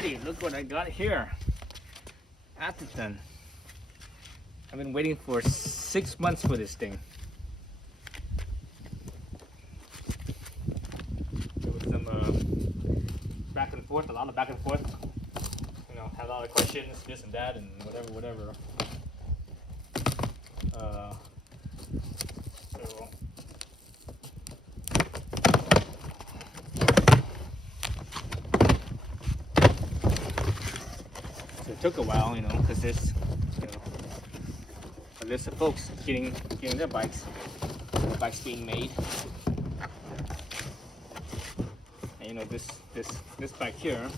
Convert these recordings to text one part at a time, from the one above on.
Alrighty, look what I got here. Atherton. I've been waiting for 6 months for this thing. There was some back and forth, a lot of back and forth. You know, had a lot of questions, this and that, and whatever. So it took a while, you know, because there's, you know, a list of folks getting their bikes being made. And you know, this bike here,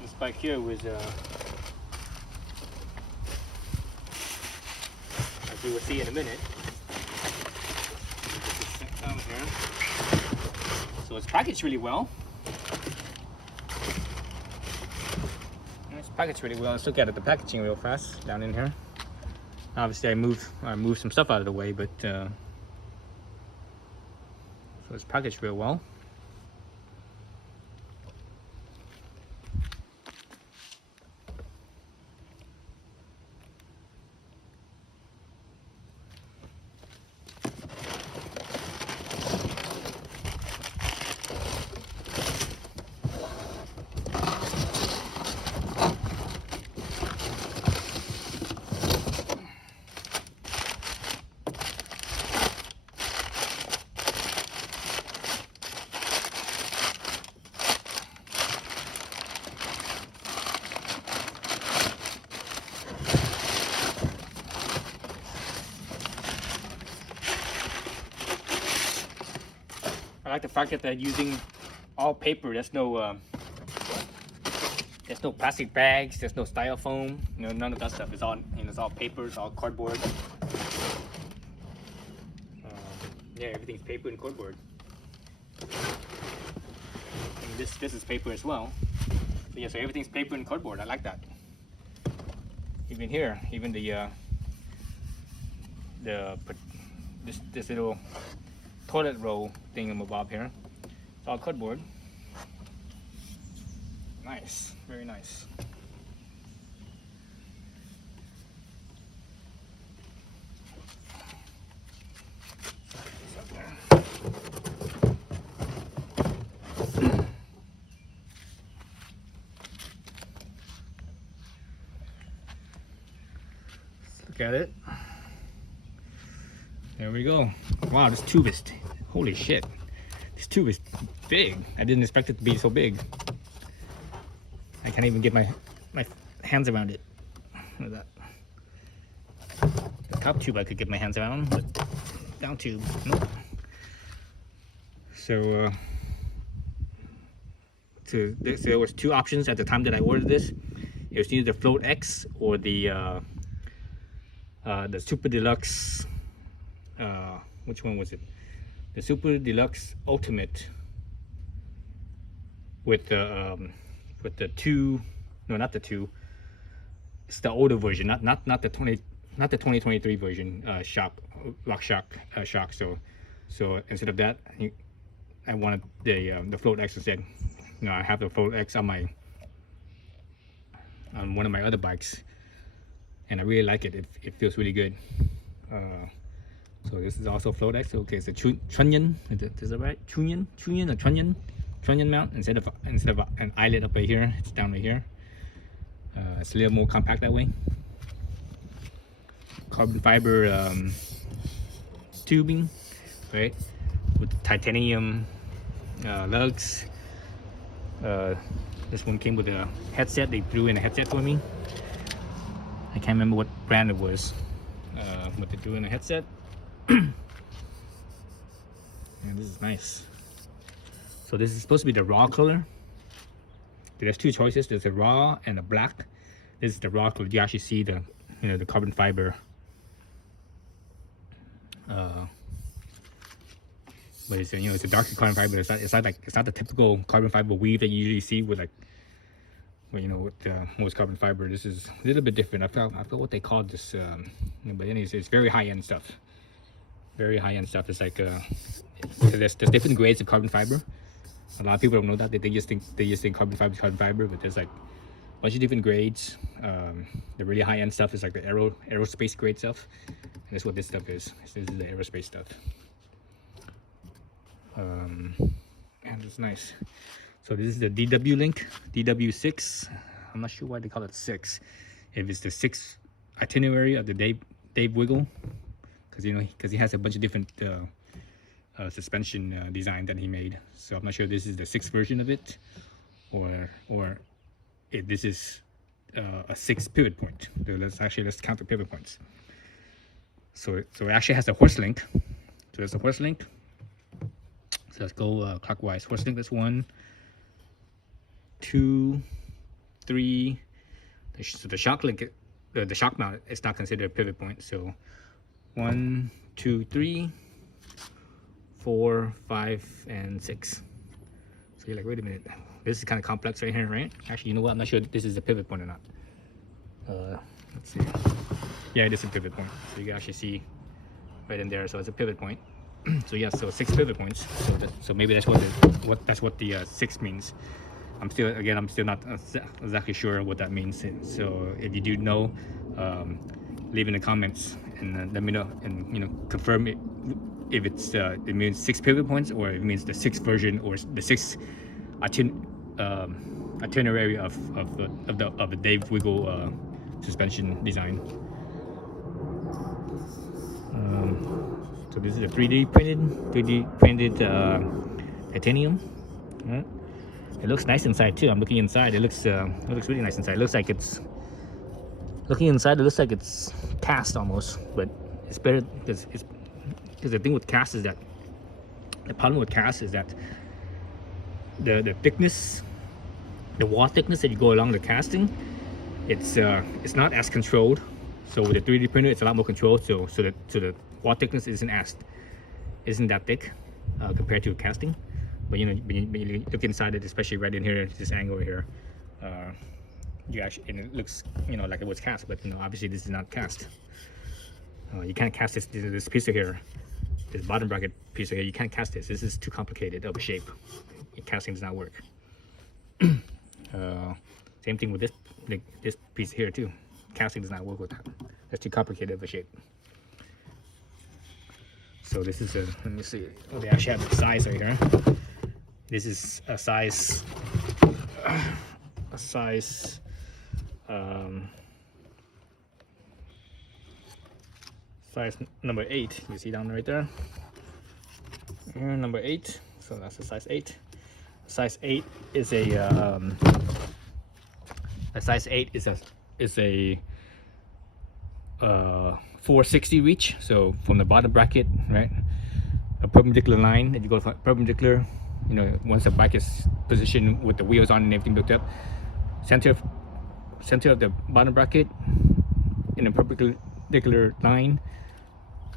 this bike here was as you will see in a minute. So it's packaged really well. It's packaged really well. Let's look at the packaging real fast down in here. Obviously, I moved some stuff out of the way, but so it's packaged real well. I like the fact that they're using all paper. There's no plastic bags. There's no styrofoam. You know, none of that stuff. It's all, you know, it's all paper. It's all cardboard. Yeah, everything's paper and cardboard. And this is paper as well. So yeah, so everything's paper and cardboard. I like that. Even here, even this little toilet roll thingamabob here. It's all cardboard. Nice, very nice. Let's look at it. There we go. Wow, this tube is, holy shit. This tube is big. I didn't expect it to be so big. I can't even get my hands around it. Look at that. The top tube I could get my hands around, but down tube, nope. So, there was two options at the time that I ordered this. It was either the Float X or the Super Deluxe. Which one was it? The Super Deluxe Ultimate with the two, no, not the two. It's the older version, not the 2023 version. Shock. So instead of that, I wanted the Float X instead. You know, I have the Float X on one of my other bikes, and I really like it. It feels really good. So this is also Float X. Okay, it's a trunnion. Is that right? Trunnion or trunnion mount instead of an eyelet up right here. It's down right here. It's a little more compact that way. Carbon fiber tubing, right? With the titanium lugs. This one came with a headset. They threw in a headset for me. I can't remember what brand it was, but they threw in a headset. And this is nice. So this is supposed to be the raw color. There's two choices. There's a raw and a black. This is the raw color. You actually see the, you know, the carbon fiber. But it's, you know, it's a darker carbon fiber. It's not the typical carbon fiber weave that you usually see with like But with most carbon fiber, this is a little bit different. I forgot what they called this, but anyways, it's very high-end stuff. Very high-end stuff. It's like there's different grades of carbon fiber. A lot of people don't know that. They just think carbon fiber is carbon fiber, but there's like a bunch of different grades. The really high-end stuff is like the aerospace grade stuff, and that's what this stuff is. This is the aerospace stuff. And it's nice. So this is the DW link, DW6. I'm not sure why they call it 6. If it's the 6th itinerary of the Dave Wiggle, because he has a bunch of different suspension design that he made. So I'm not sure if this is the 6th version of it, or if this is a 6th pivot point. Let's count the pivot points. So it actually has a horse link. So there's a horse link. So let's go clockwise. Horse link. That's 1, 2, 3. So the shock link, the shock mount is not considered a pivot point. So 1, 2, 3, 4, 5, and 6. So you're like, wait a minute, this is kind of complex right here, right? Actually, you know what? I'm not sure if this is a pivot point or not. Let's see. Yeah, it is a pivot point. So you can actually see right in there. So it's a pivot point. So yeah, so 6 pivot points. So maybe that's what the 6 means. I'm still not exactly sure what that means. So if you do know, leave in the comments and let me know, and confirm it, if it means 6 pivot points, or it means the 6th version, or the 6th itinerary of the Dave Wiggle suspension design. So this is a 3D printed titanium. Right? It looks nice inside too. I'm looking inside. It looks really nice inside. It looks like it's cast almost, but it's better because the thing with cast is that the problem with cast is that the thickness, the wall thickness that you go along the casting, it's not as controlled. So with the 3D printer, it's a lot more controlled. So the wall thickness isn't that thick compared to casting. But when you look inside it, especially right in here, this angle here, and it looks like it was cast, but obviously this is not cast. You can't cast this piece of here, this bottom bracket piece of here. You can't cast this. This is too complicated of a shape. Casting does not work. Same thing with this piece here too. Casting does not work with that. That's too complicated of a shape. So this is let me see. Oh, they actually have the size right here. This is a size number 8. You see down right there. Number 8. So that's a size 8. Size 8 is a size 8 is a 460 reach. So from the bottom bracket, right, a perpendicular line that you go perpendicular. Once the bike is positioned with the wheels on and everything hooked up, center of the bottom bracket in a perpendicular line,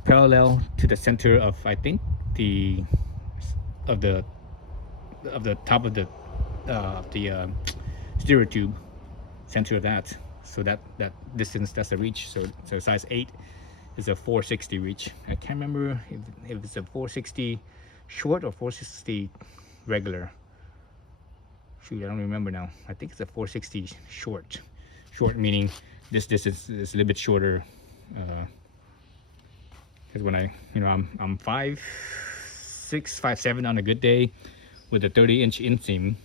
parallel to the center of, I think, the top of the stereo tube, center of that. So that distance, that's the reach. So size 8 is a 460 reach. I can't remember if it's a 460 short or 460 regular. Shoot, I don't remember now. I think it's a 460 short. Short meaning this distance is a little bit shorter. Because when I'm 5'6", 5'7" on a good day with a 30-inch inseam.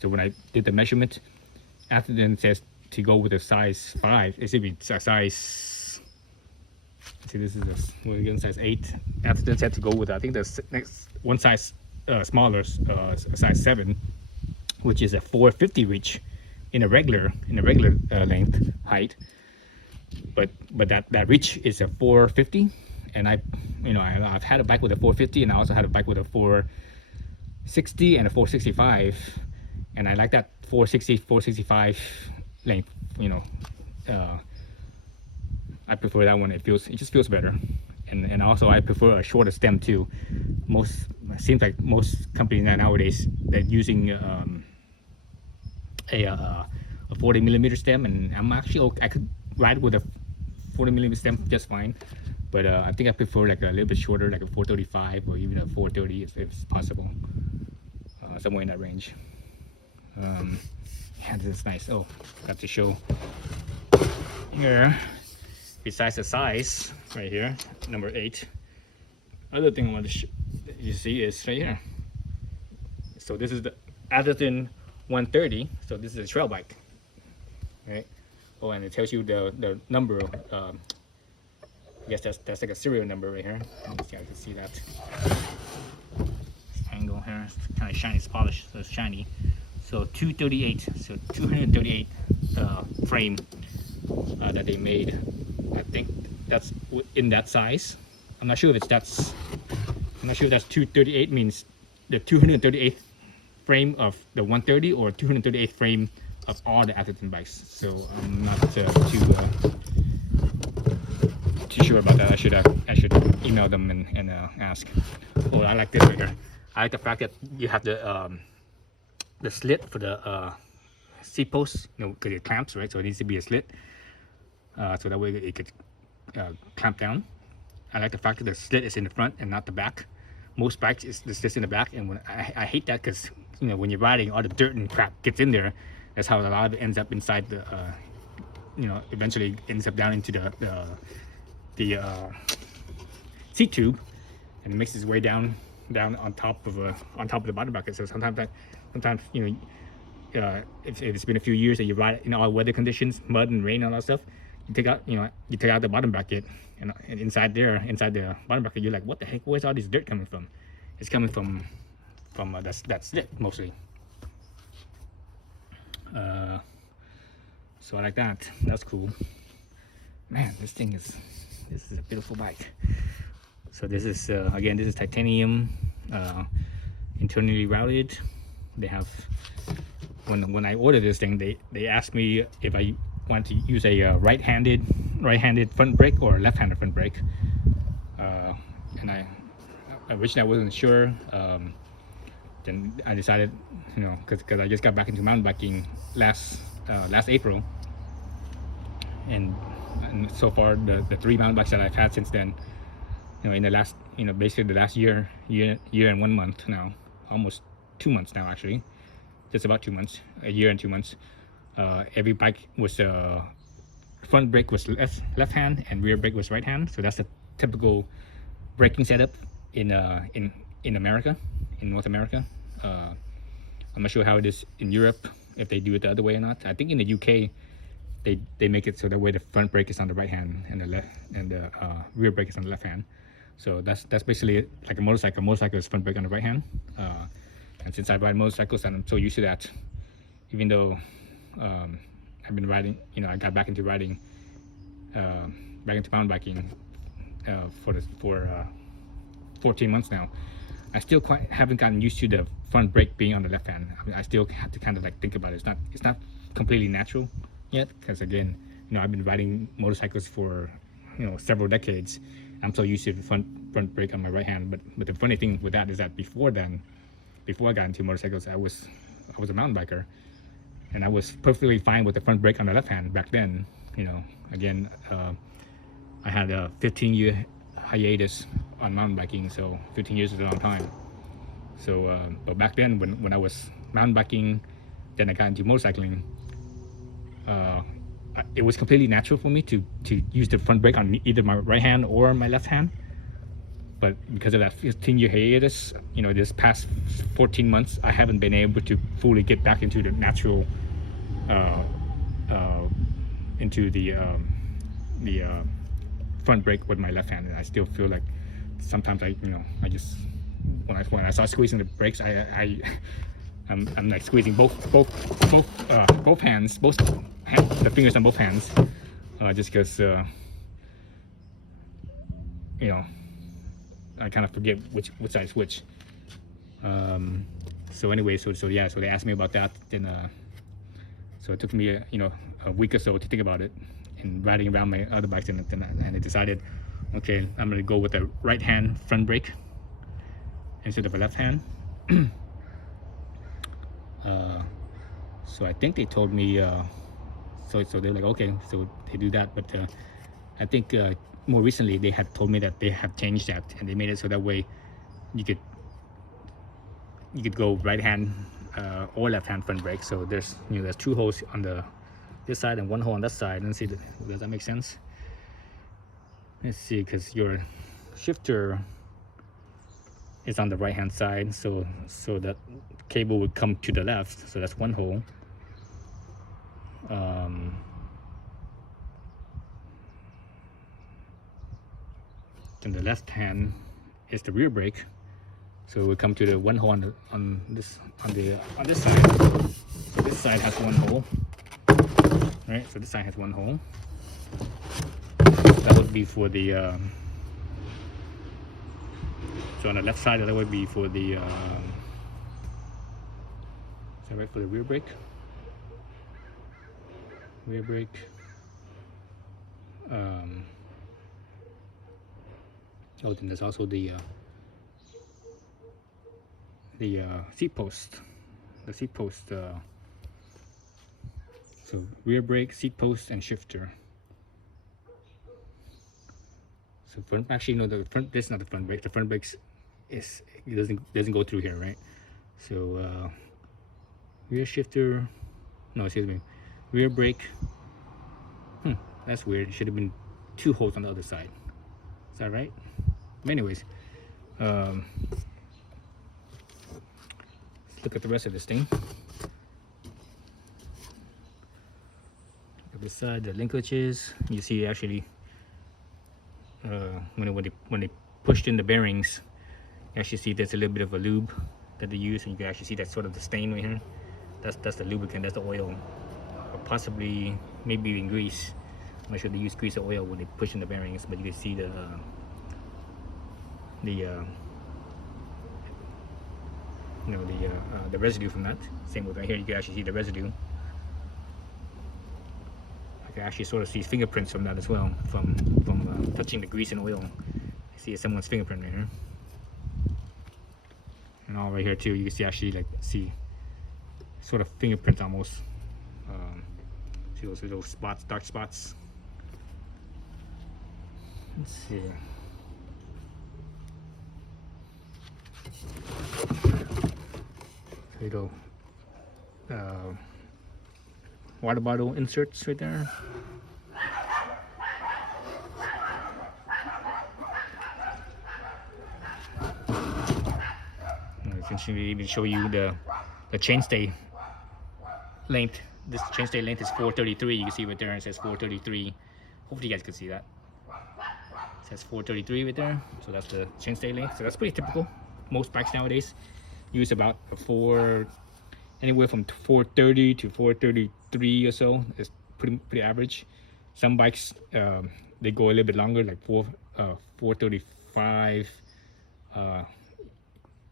So when I did the measurement, Atherton says to go with a size 5. It should be a size. See, this is we're getting size 8. Atherton said to go with, I think, the next one size smaller, size 7, which is a 450 reach in a regular length height. But that reach is a 450, and I've had a bike with a 450, and I also had a bike with a 460 and a 465, and I like that 460, 465 length. I prefer that one. It just feels better, and also I prefer a shorter stem too. Seems like most companies nowadays, they're using a a 40mm stem, and I'm actually I could ride with a 40mm stem just fine. But I think I prefer like a little bit shorter, like a 435 or even a 430 if it's possible, somewhere in that range. Yeah, this is nice. Oh, got to show here. Besides the size, right here, number 8. Other thing I want to you see is right here. So this is the Atherton 130. So this is a trail bike, right? Oh, and it tells you the number. I guess that's like a serial number right here. Let me see, I can see that. This angle here, it's kind of shiny. It's polished, so it's shiny. So 238. So 238 frame that they made. I think that's in that size. I'm not sure if that's 238 means the 238th frame of the 130 or 238th frame of all the Atherton bikes. So I'm not too sure about that. I should email them and ask. Oh, I like this right here. I like the fact that you have the slit for the seat post, because it clamps, right? So it needs to be a slit, so that way it could clamp down. I like the fact that the slit is in the front and not the back. Most bikes the slit's in the back, and when I hate that, because when you're riding, all the dirt and crap gets in there. That's how a lot of it ends up inside the eventually ends up down into the seat tube, and it makes its way down on top of the bottom bracket. So sometimes if it's been a few years and you ride in all weather conditions, mud and rain and all that stuff, you take out the bottom bracket, and inside the bottom bracket, you're like, what the heck? Where's all this dirt coming from? It's coming from that slit mostly. So I like that. That's cool. Man, this is a beautiful bike. So this is again, this is titanium, internally routed. They have, when I ordered this thing, they asked me if I want to use a right-handed front brake or left-handed front brake, and I originally I wasn't sure. Then I decided, because I just got back into mountain biking last April, and so far the 3 mountain bikes that I've had since then, in the last, basically the last year and 1 month now, almost 2 months now actually, just about 2 months, a year and 2 months. Every bike was front brake was left hand and rear brake was right hand. So that's the typical braking setup in America, in North America. I'm not sure how it is in Europe, if they do it the other way or not. I think in the UK they make it so that way the front brake is on the right hand and the rear brake is on the left hand. So that's basically it. Like a motorcycle. Motorcycle is front brake on the right hand. And since I ride motorcycles and I'm so used to that, even though I've been riding, I got back into riding, back into mountain biking for 14 months now. I still haven't gotten used to the front brake being on the left hand. I mean, I still have to kind of think about it. It's not completely natural yet, because again, I've been riding motorcycles for several decades. I'm so used to the front brake on my right hand. But the funny thing with that is that before I got into motorcycles, I was a mountain biker, and I was perfectly fine with the front brake on the left hand back then. Again, I had a 15-year hiatus on mountain biking, so 15 years is a long time. So but back then, when I was mountain biking, then I got into motorcycling, it was completely natural for me to use the front brake on either my right hand or my left hand. But because of that 15-year hiatus, this past 14 months, I haven't been able to fully get back into the natural, into the front brake with my left hand. And I still feel like sometimes I just when I start squeezing the brakes, I'm like squeezing both hands, the fingers on both hands, just because I kind of forget which side's which. So anyway, so they asked me about that. Then so it took me a week or so to think about it, and riding around my other bikes, and I decided, okay, I'm gonna go with a right hand front brake instead of a left hand. So I think they told me So they're like, okay, so they do that. But I think more recently they had told me that they have changed that, and they made it so that way you could go right hand or left hand front brake. So there's there's 2 holes on this side and 1 hole on that side. Let's see, does that make sense? Let's see, because your shifter is on the right hand side, so that cable would come to the left. So that's 1 hole. Then the left hand is the rear brake, so we come to the 1 hole on this side. So this side has 1 hole, right? So this side has 1 hole. That would be for the so on the left side, that would be for the is that right, for the rear brake? Rear brake. Oh, then there's also the seat post. The seat post. So rear brake, seat post, and shifter. So front, actually no, the front. This is not the front brake. The front brakes it doesn't go through here, right? So rear shifter. No, excuse me. Rear brake. That's weird. It should have been 2 holes on the other side. Is that right? But anyways, let's look at the rest of this thing. Look at this side, the linkages. You see, actually, when they pushed in the bearings, you actually see there's a little bit of a lube that they use, and you can actually see that sort of the stain right here. That's the lubricant. That's the oil, or possibly maybe even grease. I'm not sure they use grease or oil when they push in the bearings, but you can see the residue from that. Same with right here, you can actually see the residue. I can actually sort of see fingerprints from that as well, from touching the grease and oil. I see someone's fingerprint right here, and all right here too. You can see actually see sort of fingerprints almost. See those spots, dark spots. Let's see. Little water bottle inserts right there. I can even show you the chainstay length. This chainstay length is 433. You can see right there it says 433. Hopefully you guys can see that. It says 433 right there. So that's the chainstay length. So that's pretty typical. Most bikes nowadays use about anywhere from 430 to 433 or so. It's pretty average. Some bikes they go a little bit longer, like 435,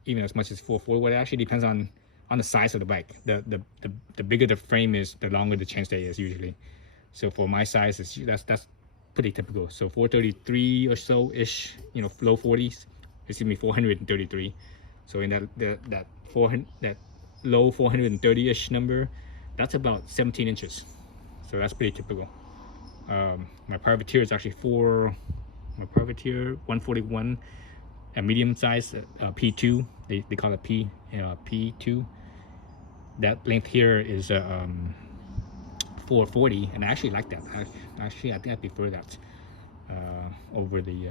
even as much as 440. Well, it actually depends on the size of the bike. The bigger the frame is, the longer the chainstay is usually. So for my size, that's pretty typical. So 433 or so ish, low 40s. Excuse me, 433. So in that low 430-ish number, that's about 17 inches. So that's pretty typical. My privateer is actually my privateer 141, a medium size P2. They call it P2. That length here is 440, and I actually like that. Actually, I think I prefer that over the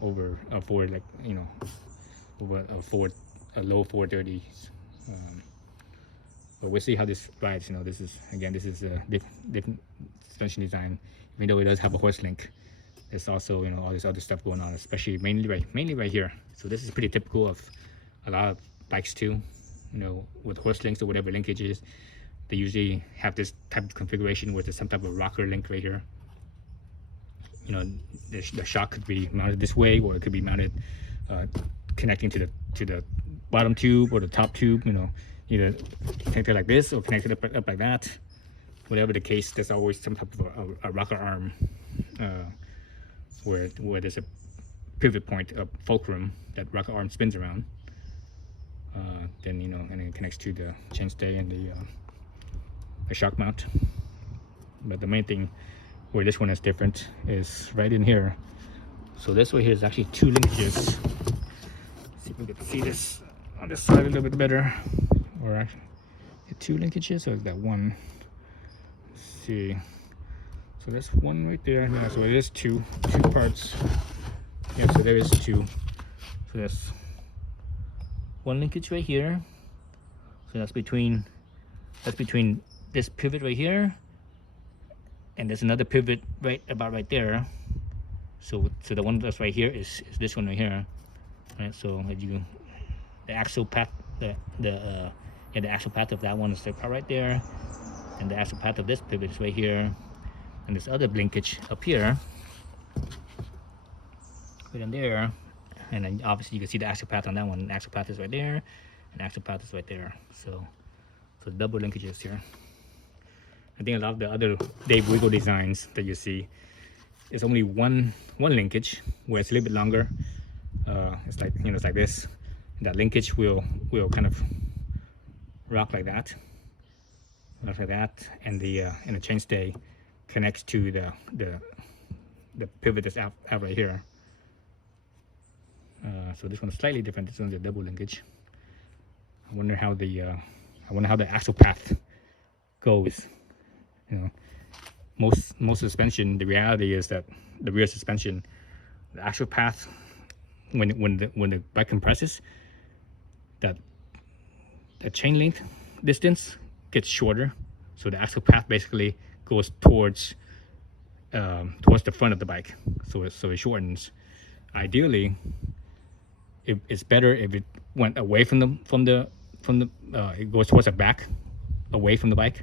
over a Ford, over a low 430s. But we'll see how this rides. This is a different suspension design. Even though it does have a horse link, there's also all this other stuff going on, especially mainly right here. So this is pretty typical of a lot of bikes too. With horse links or whatever linkage is, they usually have this type of configuration where there's some type of rocker link right here. The shock could be mounted this way, or it could be mounted connecting to the bottom tube or the top tube. Either connected like this or connected up like that. Whatever the case, there's always some type of a rocker arm where there's a pivot point, a fulcrum that rocker arm spins around. Then and it connects to the chainstay and the shock mount. But the main thing where this one is different is right in here. So this way here is actually 2 linkages. See if we can see this on this side a little bit better. Or actually 2 linkages, or is that 1? Let's see. So that's 1 right there. Yeah, so it is two parts. Yeah, so there is 2. So that's 1 linkage right here. So that's between this pivot right here, and there's another pivot right there. So the one that's right here is this one right here. Right. So the axle path, the axle path of that one is right there, and the axle path of this pivot is right here, and this other linkage up here, right in there. And then obviously you can see the axle path on that one. The axle path is right there, and the axle path is right there. So double linkages here. I think a lot of the other Dave Wiggle designs that you see is only one linkage, where it's a little bit longer. It's like, it's like this. And that linkage will kind of rock like that, and the chainstay connects to the pivot that's out right here. So this one's slightly different. This one's a double linkage. I wonder how the axle path goes. Most suspension, the reality is that the rear suspension, the axle path, when the bike compresses, that chain length distance gets shorter. So the axle path basically goes towards the front of the bike. So it shortens. Ideally, it's better if it went away from the it goes towards the back, away from the bike,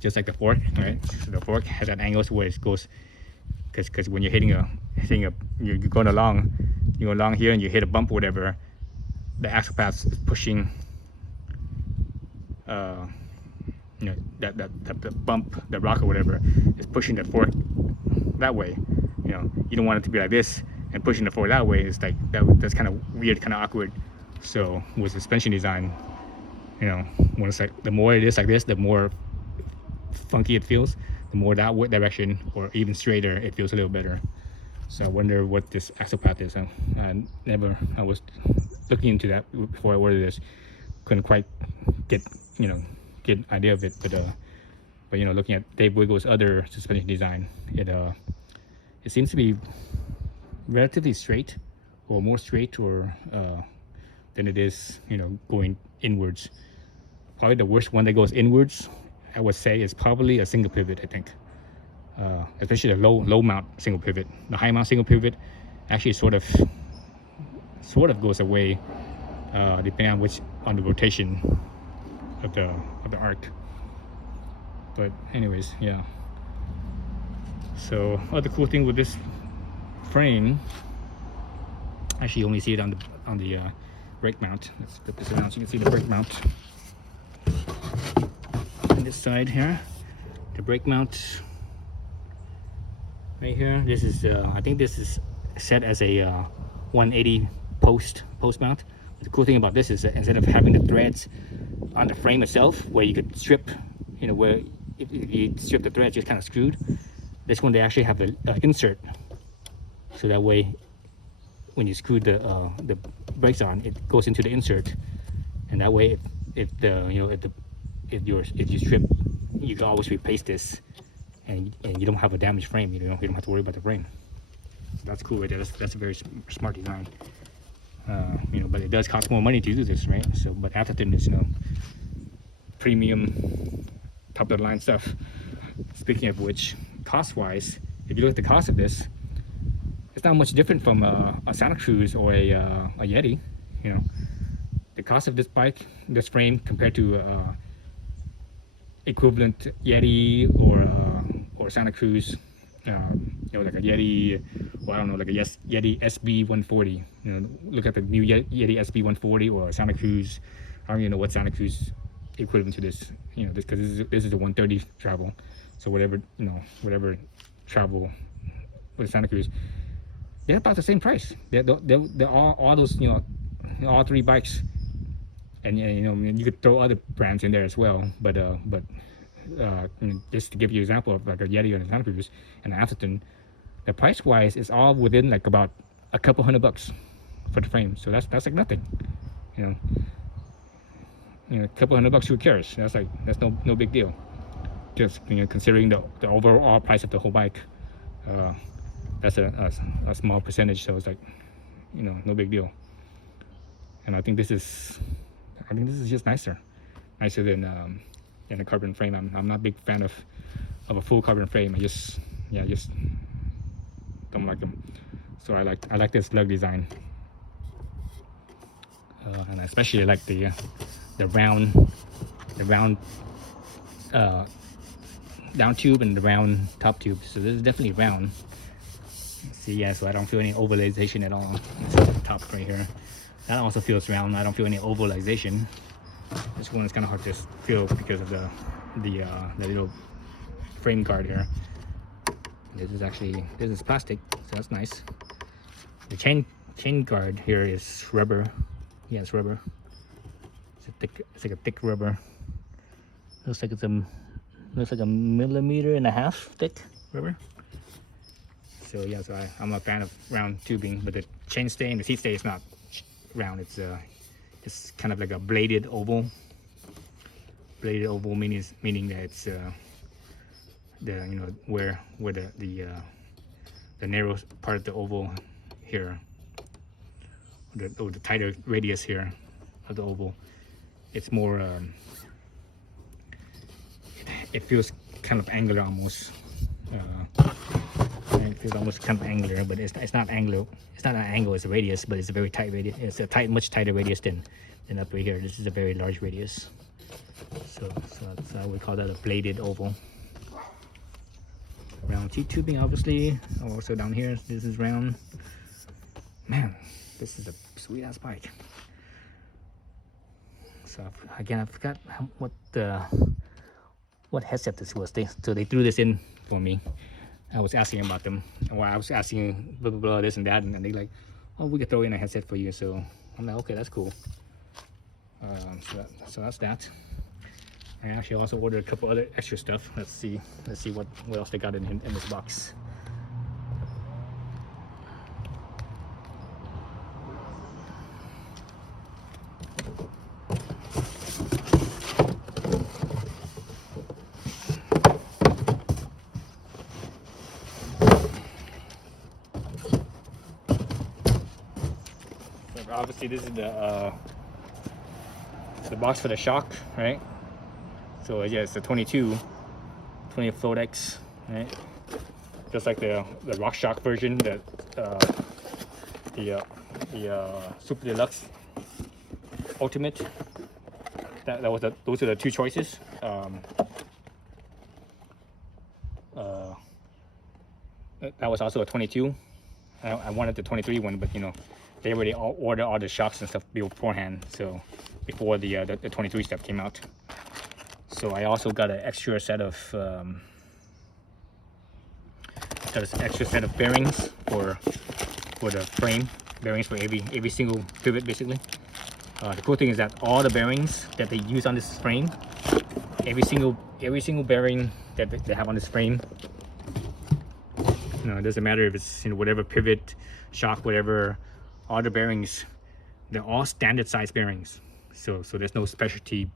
just like the fork, right? So the fork has that angle where it goes, because when you're you're going along here and you hit a bump or whatever, the axle path is pushing, that bump, the rock or whatever, is pushing the fork that way. You don't want it to be like this and pushing the fork that way. It's like that's kind of weird, kind of awkward. So with suspension design, when it's like, the more it is like this, the more funky it feels. The more that direction or even straighter, it feels a little better. So I wonder what this axle path is. I was looking into that before I ordered this. Couldn't quite get an idea of it, but looking at Dave Wiggle's other suspension design, it seems to be relatively straight, or more straight, or than it is going inwards. Probably the worst one that goes inwards, I would say, is probably a single pivot. I think, especially the low mount single pivot. The high mount single pivot actually sort of goes away, depending on the rotation of the arc. But anyways, yeah. So other cool thing with this frame, actually you only see it on the brake mount. Let's flip this around so you can see the brake mount on this side here. The brake mount right here. This is I think this is set as a 180 post mount. The cool thing about this is that instead of having the threads on the frame itself, where you could strip, where if you strip the threads, just kind of screwed. This one, they actually have the insert, so that way when you screw the brakes on, it goes into the insert, and that way if you strip, you can always replace this, and you don't have a damaged frame. You don't have to worry about the frame. So that's cool right there. That's a very smart design. But it does cost more money to do this, right? So, but Atherton is premium, top of the line stuff. Speaking of which, cost-wise, if you look at the cost of this, it's not much different from a Santa Cruz or a Yeti. The cost of this bike, this frame, compared to equivalent Yeti or Santa Cruz, like a Yeti, or I don't know, like a Yeti SB140. Look at the new Yeti SB140 or Santa Cruz. I don't even know what Santa Cruz equivalent to this. Because this is the 130 travel. So whatever travel with Santa Cruz, they're about the same price. They're all those, all 3 bikes, and you could throw other brands in there as well. But just to give you an example of like a Yeti and a Santa Cruz and an Atherton, the price wise is all within like about a couple $100 for the frame. So that's like nothing, you know. A couple $100, who cares? That's no big deal. Just considering the overall price of the whole bike, that's a small percentage. So it's like, no big deal. And I think this is just nicer than a carbon frame. I'm not a big fan of a full carbon frame. I just don't like them. So I like this lug design, and I especially like the round down tube and the round top tube. So this is definitely round. See, yeah, so I don't feel any ovalization at all. This is the top right here. That also feels round. I don't feel any ovalization. This one is kind of hard to feel because of the little frame guard here. This is plastic, so that's nice. The chain guard here is rubber. Yeah, it's rubber. It's like a thick rubber. Looks like a millimeter and a half thick rubber. So yeah, so I'm a fan of round tubing, but the chain stay and the seat stay is not round. It's kind of like a bladed oval. Bladed oval meaning that it's where the narrow part of the oval here, or the tighter radius here of the oval, it's more it feels kind of angular almost. It feels almost kind of angular, but it's not angular. It's not an angle, it's a radius, but it's a very tight radius. It's a much tighter radius than up right here. This is a very large radius. So I would call that a bladed oval. Round T tubing, obviously. Also down here, this is round. Man, this is a sweet ass bike. So again, I forgot what headset this was. So they threw this in for me. I was asking about them, or I was asking blah blah blah this and that, and they like, oh, we could throw in a headset for you. So I'm like, okay, that's cool. So that's that. I actually also ordered a couple other extra stuff. Let's see what else they got in this box. So obviously this is the box for the shock, right? So yeah, it's the 20 Floatex, right? Just like the RockShox version, the Super Deluxe Ultimate. Those are the two choices. That was also a 22. I wanted the 23 one, but they already ordered all the shocks and stuff beforehand. So before the 23 stuff came out. So I also got an extra set of bearings for the frame, bearings for every single pivot basically. The cool thing is that all the bearings that they use on this frame, every single bearing that they have on this frame, it doesn't matter if it's whatever pivot, shock, whatever, all the bearings, they're all standard size bearings. So there's no specialty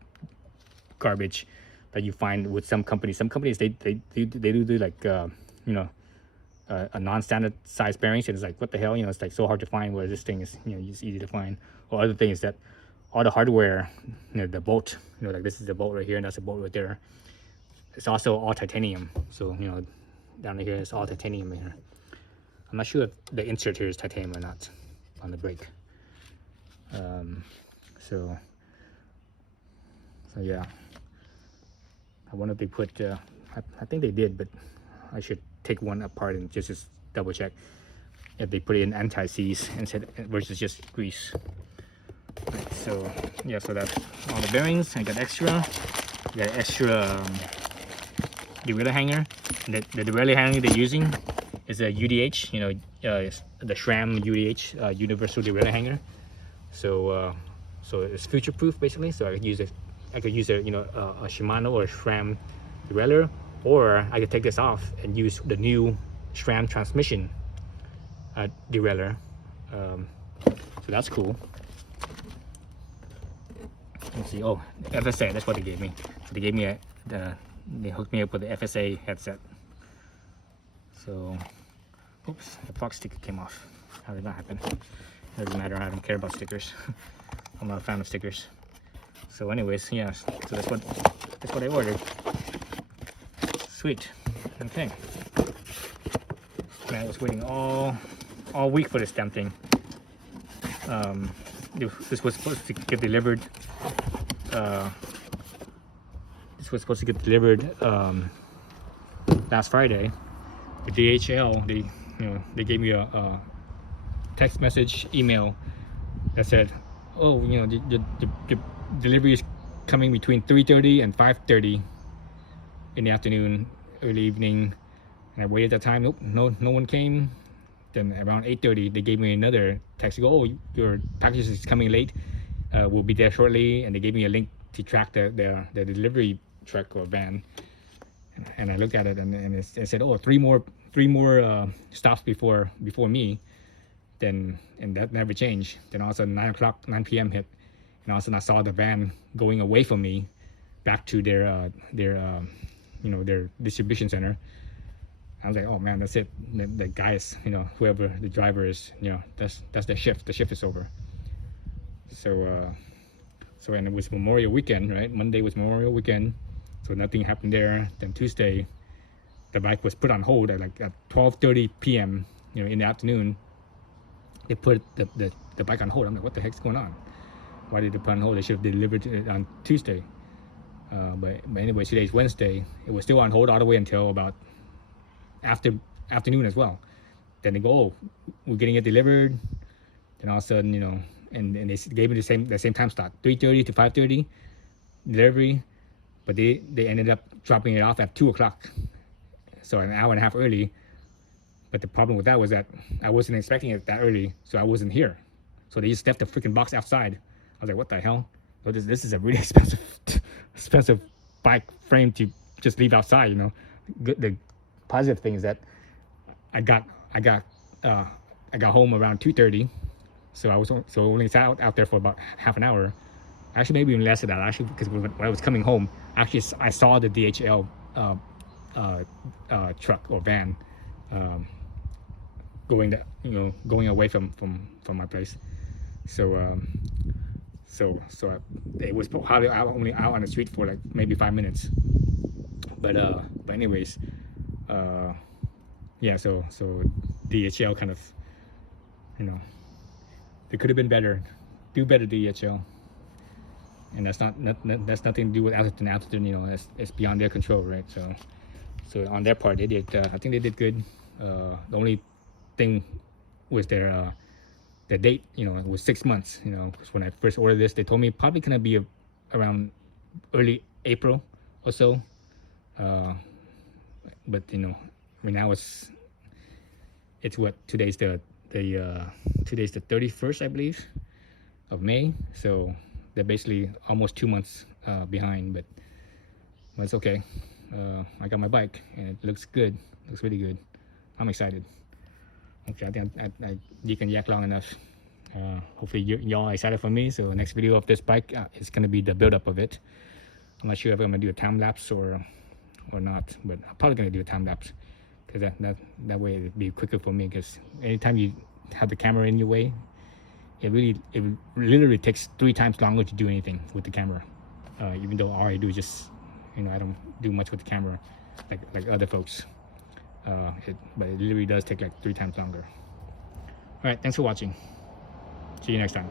garbage that you find with some companies. Some companies they do like a non-standard size bearings, and it's like, what the hell, it's like so hard to find, where this thing is it's easy to find. Or other thing is that all the hardware, the bolt, like this is the bolt right here and that's the bolt right there, it's also all titanium. So down here it's all titanium in here. I'm not sure if the insert here is titanium or not on the brake. So yeah, I wonder if they put I think they did, but I should take one apart and just double check if they put it in anti-seize instead versus just grease. Right, so yeah, so that's all the bearings. I got extra derailleur hanger. The derailleur hanger they're using is a UDH, the SRAM UDH, universal derailleur hanger. So it's future proof basically. So I could use a Shimano or a SRAM derailleur, or I could take this off and use the new SRAM transmission derailleur. So that's cool. Let's see. Oh, FSA. That's what they gave me. So they gave me they hooked me up with the FSA headset. So, oops, the plug sticker came off. How did that happen? Doesn't matter. I don't care about stickers. I'm not a fan of stickers. So, anyways, yeah. So that's what I ordered. Sweet. Okay. Man, I was waiting all week for this damn thing. This was supposed to get delivered. This was supposed to get delivered last Friday. The DHL, they gave me a text message email that said, oh, the delivery is coming between 3:30 and 5:30 in the afternoon, early evening. And I waited that time. Nope, no one came. Then around 8:30, they gave me another text. Go, oh, your package is coming late. We'll be there shortly. And they gave me a link to track the delivery truck or van. And I looked at it, and it said, oh, three more stops before me. And that never changed. Then all of a sudden 9 p.m. hit, and all of a sudden I saw the van going away from me, back to their distribution center. I was like, oh man, that's it. The guys, whoever the driver is, that's the shift. The shift is over. So and it was Memorial Weekend, right? Monday was Memorial Weekend, so nothing happened there. Then Tuesday, the bike was put on hold at 12:30 p.m. In the afternoon. They put the bike on hold. I'm like, what the heck's going on? Why did they put on hold? They should have delivered it on Tuesday. But anyway, today's Wednesday. It was still on hold all the way until about afternoon as well. Then they go, oh, we're getting it delivered. Then all of a sudden, and they gave me the same time slot, 3:30 to 5:30 delivery, but they ended up dropping it off at 2 o'clock, so an hour and a half early. But the problem with that was that I wasn't expecting it that early, so I wasn't here. So they just left the freaking box outside. I was like, what the hell? So this is a really expensive bike frame to just leave outside. The positive thing is that I got home around 2:30, so I was only sat out there for about half an hour. Actually, maybe even less than that. Actually, because when I was coming home, actually I saw the DHL truck or van going away from my place. So it was probably only out on the street for maybe 5 minutes. But anyways, yeah. So DHL kind of, they could have been better. Do better, DHL. And that's that's nothing to do with Atherton. Atherton, it's beyond their control, right? So on their part, they did. I think they did good. The only thing was their date. It was 6 months. Because when I first ordered this, they told me probably gonna be around early April or so. But now it's what, today's the 31st, I believe, of May. So they're basically almost 2 months behind, but it's okay. I got my bike and it looks good. Looks really good. I'm excited. Okay, I think I you can yak long enough. Hopefully y'all are excited for me. So the next video of this bike is gonna be the build up of it. I'm not sure if I'm gonna do a time lapse or not, but I'm probably gonna do a time lapse, because that way it'd be quicker for me. Because anytime you have the camera in your way, it literally takes 3 times longer to do anything with the camera. Even though all I do is just, I don't do much with the camera like other folks. But it literally does take 3 times longer. All right, thanks for watching. See you next time.